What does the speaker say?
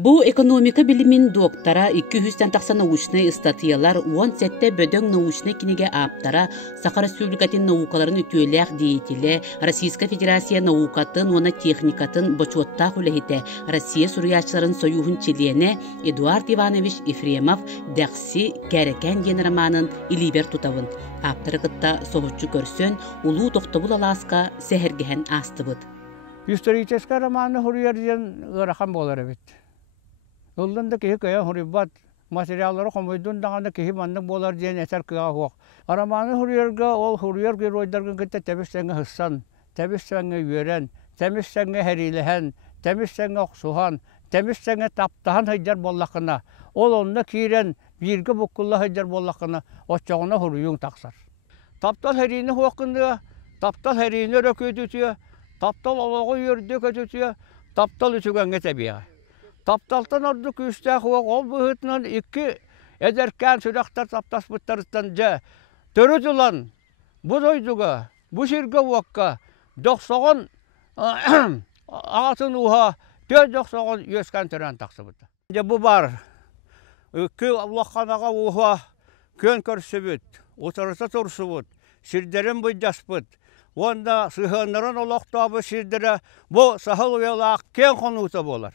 Bu ekonomika bilimin доктора 200-тен тақса научный статьялар 10 сәтте бөдөң научный кинеге аптара Саха Республикатын наукаларын үтүөләк деятеле Российская Федерация наукатын, оны техникатын бочуотта хүләхите Россия сурьячыларын союхун чилиене Эдуард Иванович Ефремов дәқси кәрекән генераманын илибер тутавын. Аптарыгытта соғучу көрсөн улуу тоқтабыл аласка сәхергәһен астыбыт. Исторический романы хурьерден гырахан болар бит. Олдан да кеһи көйә хурибат материаллары комойдун даганда кеһи маннык болар дигән әсәр кыга хуак. Араманы хурьерга ол хурьер геройдарга китә тәбестәңгә хыссан, тәбестәңгә йөрән, тәбестәңгә хәриләһән, тәбестәңгә оксухан, тәбестәңгә таптаһан хаҗар боллакына. Ол онда кирен бирге букулла хаҗар боллакына оччагына хурьюң таксар. Таптал хәрине хуакында, таптал хәрине рөкөтүтү, таптал олого йөрдө көтүтү, таптал үтүгәнгә тәбия. Тапталтан орду күстә хуак ол бұхытынан 2 әдәркән сүрәқтар таптас бұттарыттан жа. Төрөтілан бұд ойдуға, бұ шерге уаққа 90 ағатын уға 90 өскән түрән тақсы бұтта. Бұ бар, 2 Аллаханаға уға көн көрсі бұд, отырыса тұрсы бұд, шердерін бұйдас бұд. Онда сығынырын олақтабы шердері бұ сахыл уялақ кен қонуыта болар.